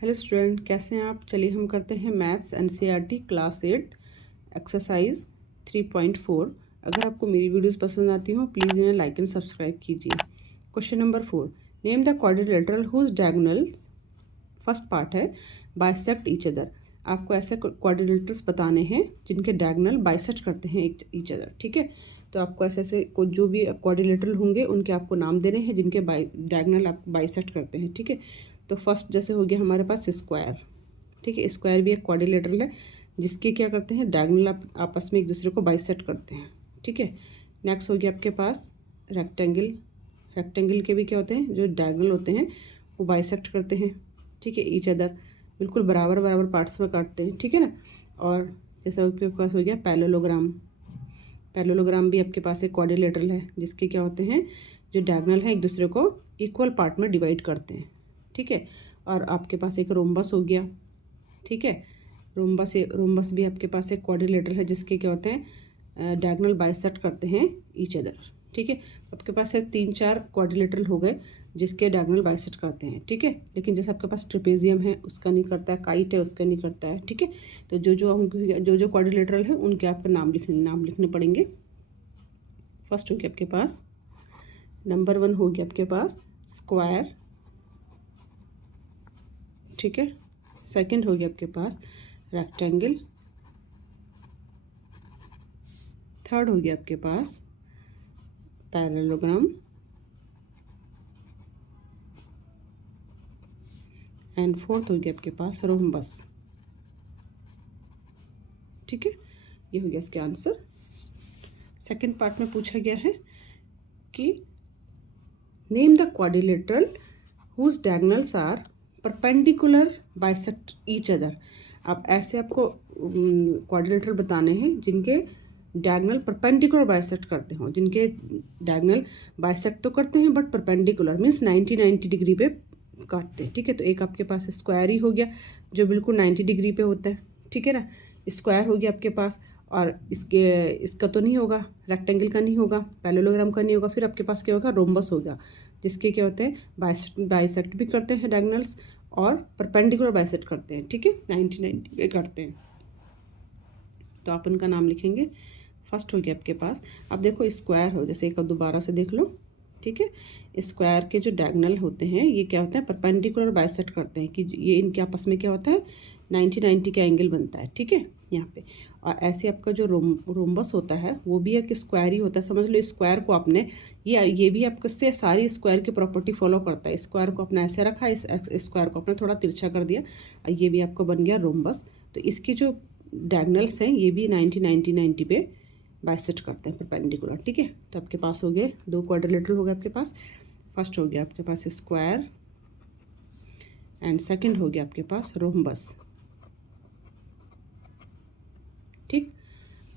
Hello student, कैसे हैं आप। चलिए हम करते हैं मैथ्स एनसीईआरटी क्लास 8 एक्सरसाइज 3.4। अगर आपको मेरी वीडियोस पसंद आती हो प्लीज़ इन्हें लाइक एंड सब्सक्राइब कीजिए। Question number 4, name the quadrilateral whose diagonal, first part है बाइसेक्ट ईच अदर। आपको ऐसे क्वाड्रिलेटरल्स बताने हैं जिनके डायगोनल बाइसेक्ट करते हैं ईच अदर। ठीक है, तो आपको ऐसे ऐसे जो भी क्वाड्रिलेटरल होंगे उनके आपको नाम देने हैं जिनके डायगोनल आप बाइसेक्ट करते हैं। ठीक है, तो फर्स्ट जैसे हो गया हमारे पास स्क्वायर। ठीक है, स्क्वायर भी एक क्वाड्रिलेटरल है जिसके क्या करते हैं डायगोनल आपस में एक दूसरे को बाइसेक्ट करते हैं। ठीक है, नेक्स्ट हो गया आपके पास रेक्टेंगल। रेक्टेंगल के भी क्या होते हैं, जो डायगोनल होते हैं वो बाइसेक्ट करते हैं। ठीक है, ईच अदर बिल्कुल बराबर बराबर पार्ट्स में काटते हैं। ठीक है ना। और जैसे आपके पास हो गया पैरेललोग्राम। पैरेललोग्राम भी आपके पास एक क्वाड्रिलेटरल है जिसके क्या होते हैं, जो डायगोनल है एक दूसरे को इक्वल पार्ट में डिवाइड करते हैं। ठीक है, और आपके पास एक रोम्बस हो गया। ठीक है, रोम्बस भी आपके पास एक क्वाड्रिलेटरल है जिसके क्या होते हैं डायगोनल बाइसेक्ट करते हैं ईच अदर। ठीक है, आपके पास है 3-4 क्वाड्रिलेटरल हो गए जिसके डायगोनल बाइसेक्ट करते हैं। ठीक है, लेकिन जैसे आपके पास ट्रेपेजियम है उसका नहीं करता है, काइट है उसका नहीं करता है। ठीक है, तो जो क्वाड्रिलेटरल है उनके आपका नाम लिखने पड़ेंगे। फर्स्ट हो गया आपके पास नंबर 1 हो गया आपके पास स्क्वायर। ठीक है, सेकंड हो गया आपके पास रेक्टेंगल। थर्ड हो गया आपके पास पैरेललोग्राम एंड फोर्थ हो गया आपके पास रोम्बस। ठीक है, ये हो गया इसके आंसर। सेकंड पार्ट में पूछा गया है कि name the quadrilateral whose diagonals are perpendicular bisect each other. अब ऐसे आपको क्वाड्रिलेटरल बताने हैं जिनके डायगोनल परपेंडिकुलर बाइसेक्ट करते हो। जिनके डायगोनल बाइसेक्ट तो करते हैं बट परपेंडिकुलर मीन्स 90 डिग्री पे काटते हैं। ठीक है, तो एक आपके पास स्क्वायर ही हो गया जो बिल्कुल 90 डिग्री पे होता है। ठीक है ना, स्क्वायर हो गया आपके पास। और इसका तो नहीं होगा, रेक्टेंगल का नहीं होगा, पैरेललोग्राम का नहीं होगा। फिर आपके पास क्या होगा, रोम्बस होगा जिसके क्या होते हैं बाइसेक्ट भी करते हैं डायगोनल्स और परपेंडिकुलर बाइसेक्ट करते हैं। ठीक है, 90 पे करते हैं। तो आप उनका नाम लिखेंगे। फर्स्ट हो गया आपके पास, अब देखो स्क्वायर हो, जैसे एक और दोबारा से देख लो। ठीक है, स्क्वायर के जो डायगोनल होते हैं ये क्या होता है, परपेंडिकुलर बाइसेक्ट करते हैं कि ये इनके आपस में क्या होता है 90 का एंगल बनता है। ठीक है, यहाँ पे। और ऐसे आपका जो रोम्बस होता है वो भी एक स्क्वायर ही होता है। समझ लो स्क्वायर को आपने ये भी आपको से सारी स्क्वायर की प्रॉपर्टी फॉलो करता है। स्क्वायर को अपने ऐसे रखा, इस स्क्वायर को अपने थोड़ा तिरछा कर दिया, ये भी आपको बन गया रोम्बस। तो इसकी जो डायगोनल्स हैं ये भी 90 पे बाइसेक्ट करते हैं परपेंडिकुलर। ठीक है, तो आपके पास हो गए 2 क्वाड्रिलेटरल हो गए आपके पास। फर्स्ट हो गया आपके पास स्क्वायर एंड सेकंड हो गया आपके पास रोम्बस। ठीक,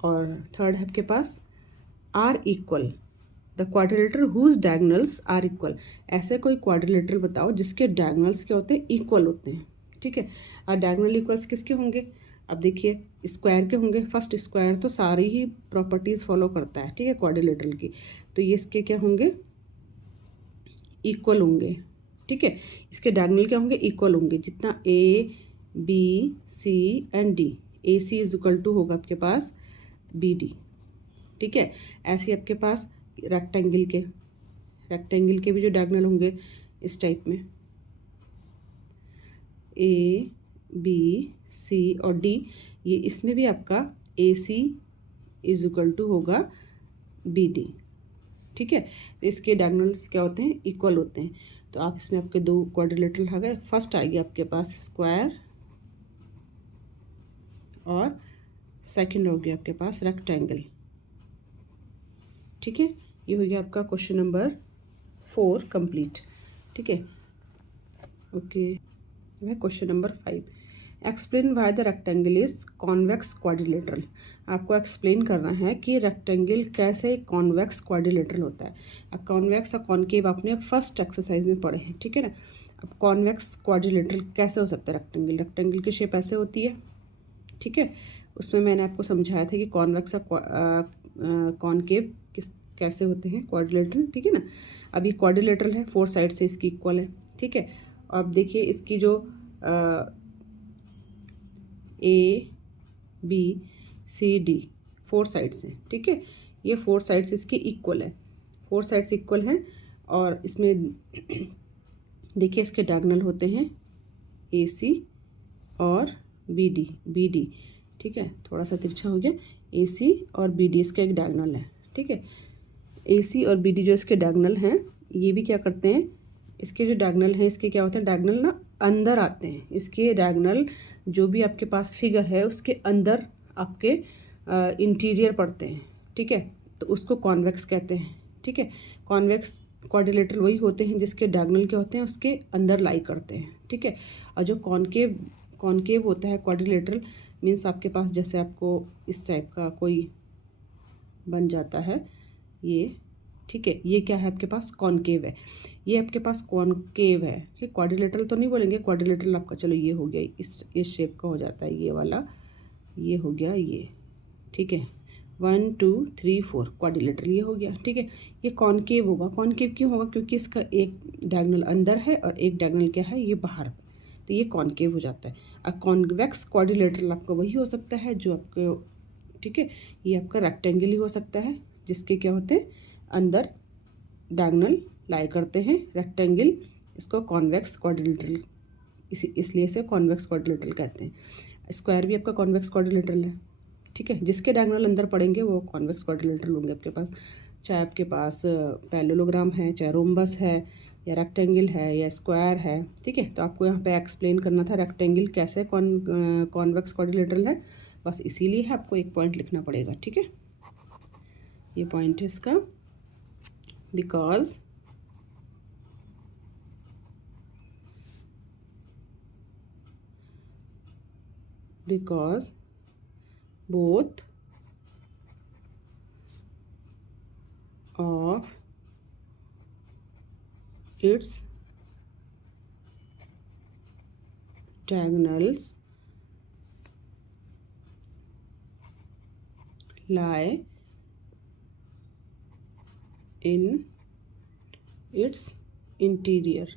और थर्ड है आपके पास are equal, the quadrilateral whose diagonals are equal. ऐसे कोई क्वाड्रिलेटरल बताओ जिसके डायगोनल्स क्या होते हैं, इक्वल होते हैं। ठीक है, और डायगोनल इक्वल्स किसके होंगे, अब देखिए स्क्वायर के होंगे। फर्स्ट स्क्वायर तो सारी ही प्रॉपर्टीज़ फॉलो करता है। ठीक है, क्वाड्रिलेटरल की, तो ये इसके क्या होंगे, इक्वल होंगे। ठीक है, इसके डायगोनल क्या होंगे, इक्वल होंगे। जितना A B C and D, A C is equal to होगा आपके पास बी डी। ठीक है, ऐसे आपके पास रेक्टेंगल के भी जो डायगोनल होंगे इस टाइप में ए बी सी और डी, ये इसमें भी आपका ए सी इज इक्वल टू होगा बी डी। ठीक है, तो इसके डायगोनल्स क्या होते हैं, इक्वल होते हैं। तो आप इसमें आपके 2 क्वाड्रिलेटरल आ गए। फर्स्ट आएगी आपके पास स्क्वायर और सेकंड हो गया आपके पास रेक्टेंगल। ठीक है, ये हो गया आपका क्वेश्चन नंबर 4 कंप्लीट। ठीक है, ओके, वह question number 5, explain why the rectangle is convex quadrilateral. आपको एक्सप्लेन करना है कि रेक्टेंगल कैसे कॉन्वेक्स क्वाड्रिलेटरल होता है। कॉन्वेक्स और कॉनकेव आपने फर्स्ट एक्सरसाइज में पढ़े हैं। ठीक है ना, अब कॉन्वेक्स क्वाड्रिलेटरल कैसे हो सकता है, रेक्टेंगल की शेप ऐसे होती है। ठीक है, उसमें मैंने आपको समझाया था कि कॉन्वेक्स और कॉनकेव कैसे होते हैं क्वाड्रिलेटरल। ठीक है ना, अब ये क्वाड्रिलेटरल है, 4 साइड से इसकी इक्वल है। ठीक है, अब देखिए इसकी जो A B C D 4 sides हैं, ठीक है। ये 4 साइड्स इसके इक्वल है, 4 साइड्स इक्वल हैं। और इसमें देखिए इसके डायगोनल होते हैं ए सी और बी डी, ठीक है। थोड़ा सा तिरछा हो गया, ए सी और बी डी इसका एक डायगोनल है, ठीक है। ए सी और बी डी जो इसके डायगोनल हैं, ये भी क्या करते हैं, इसके जो डायगोनल हैं इसके क्या होते हैं, डायगोनल ना अंदर आते हैं। इसके डायगोनल जो भी आपके पास फिगर है उसके अंदर आपके इंटीरियर पड़ते हैं, ठीक है। तो उसको कॉन्वेक्स कहते हैं, ठीक है। कॉन्वेक्स क्वाड्रिलेटरल वही होते हैं जिसके डायगोनल क्या होते हैं उसके अंदर लाई करते हैं, ठीक है। और जो कॉनकेव होता है क्वाड्रिलेटरल, मीन्स आपके पास जैसे आपको इस टाइप का कोई बन जाता है ये, ठीक है। ये क्या है आपके पास, कॉनकेव है। ये आपके पास कॉनकेव है, ये क्वाड्रिलेटरल तो नहीं बोलेंगे, क्वाड्रिलेटरल आपका चलो ये हो गया, इस शेप का हो जाता है ये वाला, ये हो गया ये, ठीक है। 1 2 3 4 क्वाड्रिलेटरल ये हो गया, ठीक है। ये कॉनकेव होगा। कॉनकेव क्यों होगा, क्योंकि इसका एक डायगोनल अंदर है और एक डायगोनल क्या है, ये बाहर, तो ये कॉनकेव हो जाता है। और कॉन्वेक्स क्वाड्रिलेटरल आपका वही हो सकता है जो आपके, ठीक है, ये आपका रेक्टेंगल ही हो सकता है जिसके क्या होते हैं अंदर डायगोनल लाई करते हैं, रेक्टेंगल। इसको कॉन्वेक्स क्वाड्रिलेटरल इसलिए इसे कॉन्वेक्स क्वाड्रिलेटरल कहते हैं। स्क्वायर भी आपका कॉन्वेक्स क्वाड्रिलेटरल है, ठीक है। जिसके डायगोनल अंदर पड़ेंगे वो कॉन्वेक्स क्वाड्रिलेटरल होंगे आपके पास, चाहे आपके पास पैरेललोग्राम है, चाहे रोम्बस है, या रेक्टेंगल है, या स्क्वायर है, ठीक है। तो आपको यहाँ पे एक्सप्लेन करना था रेक्टेंगल कैसे कॉन्वेक्स क्वाड्रिलेटरल है, बस इसीलिए है, आपको एक पॉइंट लिखना पड़ेगा, ठीक है। ये पॉइंट है इसका, because both of its diagonals lie in its interior,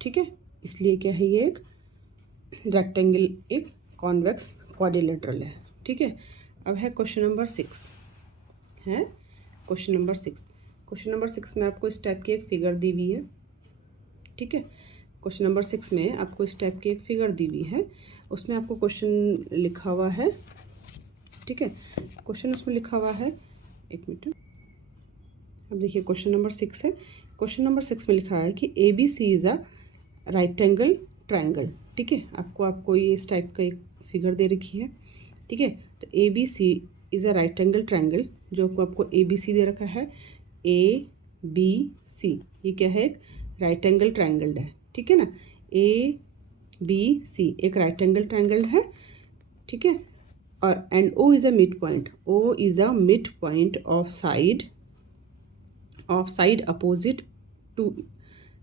ठीक है। इसलिए क्या है, ये एक रेक्टेंगल, एक कॉन्वेक्स क्वाड्रिलेटरल है, ठीक है। अब है क्वेश्चन नंबर 6, है क्वेश्चन नंबर 6। क्वेश्चन नंबर 6 में आपको इस टाइप की एक फिगर दी हुई है, ठीक है। क्वेश्चन नंबर 6 में आपको इस टाइप की एक फिगर दी हुई है, उसमें आपको क्वेश्चन लिखा हुआ है, ठीक है। क्वेश्चन उसमें लिखा हुआ है, एक मिनट, अब देखिए क्वेश्चन नंबर 6 है। क्वेश्चन नंबर 6 में लिखा है कि A B C is a right angle triangle, ठीक है। आपको ये इस टाइप का एक फिगर दे रखी है, ठीक है। तो A B C is a right angle triangle, जो आपको ए बी सी दे रखा है, ए बी सी, ये क्या है, एक राइट एंगल ट्रायंगल है, ठीक है ना। ए बी सी एक राइट एंगल ट्रायंगल है, ठीक है। और and O is a mid point, O is a mid point of side opposite to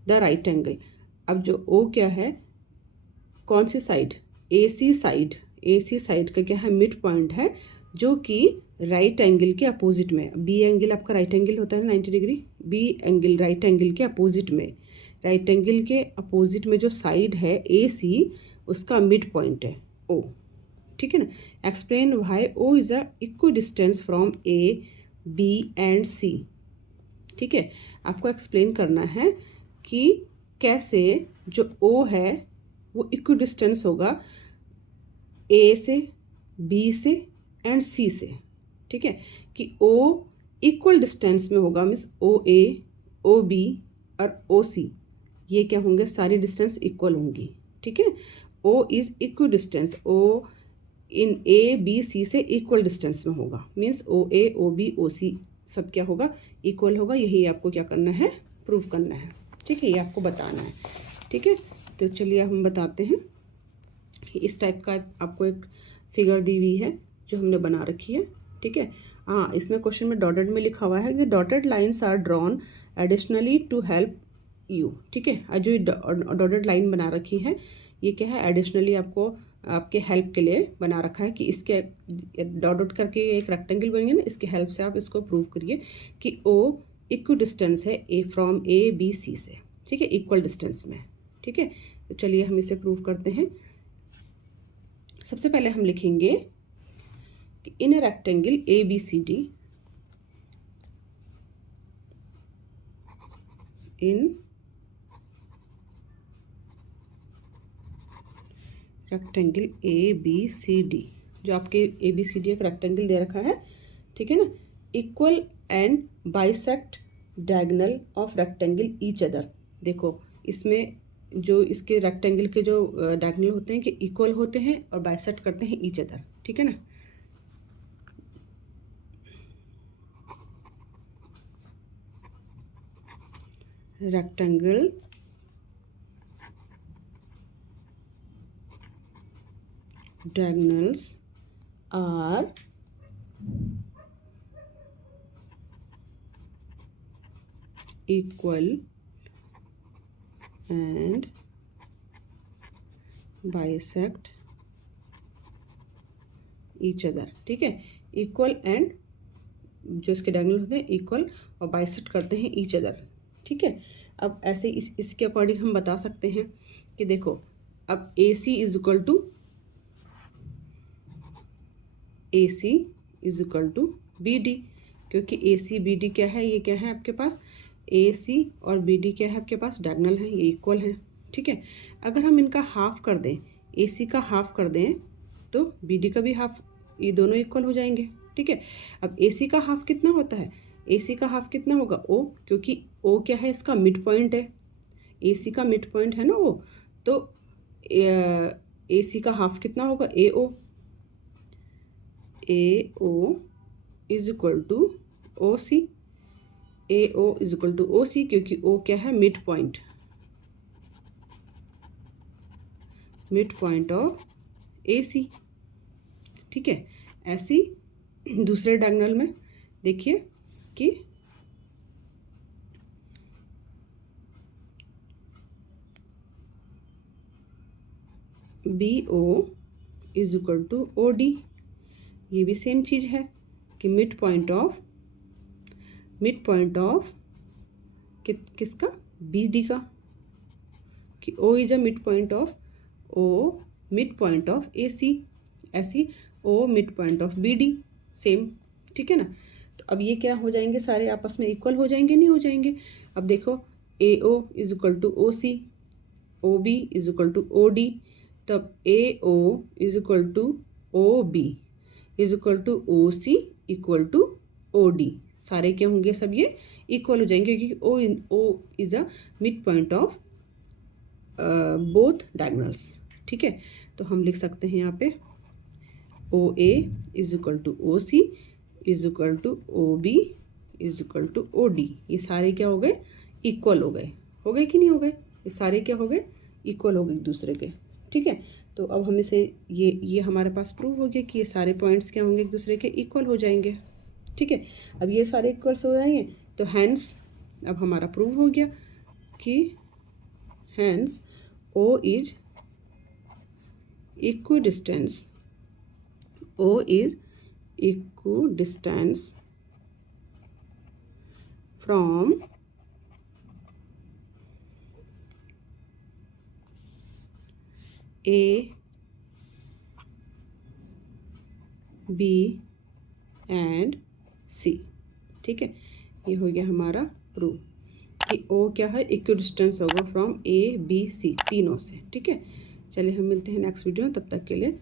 the right angle. अब जो ओ क्या है, कौन सी साइड, ए सी साइड का क्या है, मिड पॉइंट है, जो कि राइट एंगल के अपोजिट में, बी एंगल आपका राइट एंगल होता है 90 degree, B angle right angle के अपोजिट में, राइट एंगल के अपोजिट में जो साइड है ए सी, उसका मिड पॉइंट है ओ, ठीक है ना। Explain why O is a equidistance from A B and C, ठीक है। आपको एक्सप्लेन करना है कि कैसे जो ओ है वो इक्वी डिस्टेंस होगा ए से, बी से एंड सी से, ठीक है। कि ओ इक्वल डिस्टेंस में होगा, means O A, O B और ओ सी, ये क्या होंगे, सारी डिस्टेंस इक्वल होंगी, ठीक है। O is equidistance, O in A B C से इक्वल डिस्टेंस में होगा, means O A, O B, ओ सी सब क्या होगा, इक्वल होगा। यही आपको क्या करना है, प्रूव करना है, ठीक है, ये आपको बताना है, ठीक है। तो चलिए हम बताते हैं। इस टाइप का आपको एक फिगर दी हुई है जो हमने बना रखी है, ठीक है। हाँ, इसमें क्वेश्चन में डॉटेड में लिखा हुआ है कि dotted lines are drawn additionally to help you, ठीक है। जो डॉटेड लाइन बना रखी है ये क्या है, एडिशनली आपको आपके हेल्प के लिए बना रखा है कि इसके डॉट डॉट करके एक रेक्टेंगल बनेंगे ना, इसके हेल्प से आप इसको प्रूव करिए कि ओ इक्वी डिस्टेंस है ए फ्रॉम ए बी सी से, ठीक है, इक्वल डिस्टेंस में। ठीक है, तो चलिए हम इसे प्रूव करते हैं। सबसे पहले हम लिखेंगे कि in a rectangle A B C D, in rectangle A B C D, जो आपके ए बी सी डी एक रेक्टेंगल दे रखा है, ठीक है ना, equal and bisect diagonal of rectangle each other. देखो इसमें जो इसके रेक्टेंगल के जो डायगोनल होते हैं कि इक्वल होते हैं और बाइसेक्ट करते हैं ईच अदर, ठीक है ना। Rectangle diagonals are equal and bisect each other। ठीक है, इक्वल एंड जो इसके डायगोनल होते हैं इक्वल और बाइसेक्ट करते हैं ईच अदर। ठीक है, अब ऐसे इसके अकॉर्डिंग हम बता सकते हैं कि देखो अब A C is equal to B D, क्योंकि ए सी बी डी क्या है, ये क्या है आपके पास, ए सी और बी डी क्या है आपके पास, डायगोनल है, ये इक्वल है। ठीक है, अगर हम इनका हाफ कर दें, ए सी का हाफ कर दें तो बी डी का भी हाफ, ये दोनों इक्वल हो जाएंगे। ठीक है, अब ए सी का हाफ कितना होता है, ए सी का हाफ कितना होगा, ओ, क्योंकि ओ क्या है, इसका मिड पॉइंट है, ए सी का मिड पॉइंट है ना ओ, तो ए सी का हाफ कितना होगा, A O, A O is equal to O C, A O is equal to O C, क्योंकि ओ क्या है, mid point of A C. ठीक है, ऐसी दूसरे डायगोनल में देखिए कि B O is equal to O D, ये भी सेम चीज़ है कि मिड पॉइंट ऑफ किसका, बी डी का, कि O is a mid point of A C, ऐसी O mid point of B D, same. ठीक है ना, तो अब ये क्या हो जाएंगे, सारे आपस में इक्वल हो जाएंगे, नहीं हो जाएंगे। अब देखो A O is equal to O C, O B is equal to O D, तब A O is equal to O B is equal to O C equal to O D, सारे क्या होंगे, सब ये इक्वल हो जाएंगे, क्योंकि O is a mid point of both diagonals. ठीक है, तो हम लिख सकते हैं यहाँ पे O A is equal to O C is equal to O B is equal to O D, ये सारे क्या हो गए, इक्वल हो गए कि नहीं हो गए, ये सारे क्या हो गए, इक्वल हो गए एक दूसरे के। ठीक है, तो अब हम इसे ये हमारे पास प्रूव हो गया कि ये सारे पॉइंट्स क्या होंगे, एक दूसरे के इक्वल हो जाएंगे। ठीक है, अब ये सारे इक्वल्स हो जाएंगे, तो हैंस अब हमारा प्रूव हो गया कि hence O is equidistance, O is equidistance from A B and C. ठीक है, ये हो गया हमारा प्रूव कि ओ क्या है, इक्विडिस्टेंस होगा फ्रॉम ए बी सी, तीनों से। ठीक है, चलिए हम मिलते हैं नेक्स्ट वीडियो में, तब तक के लिए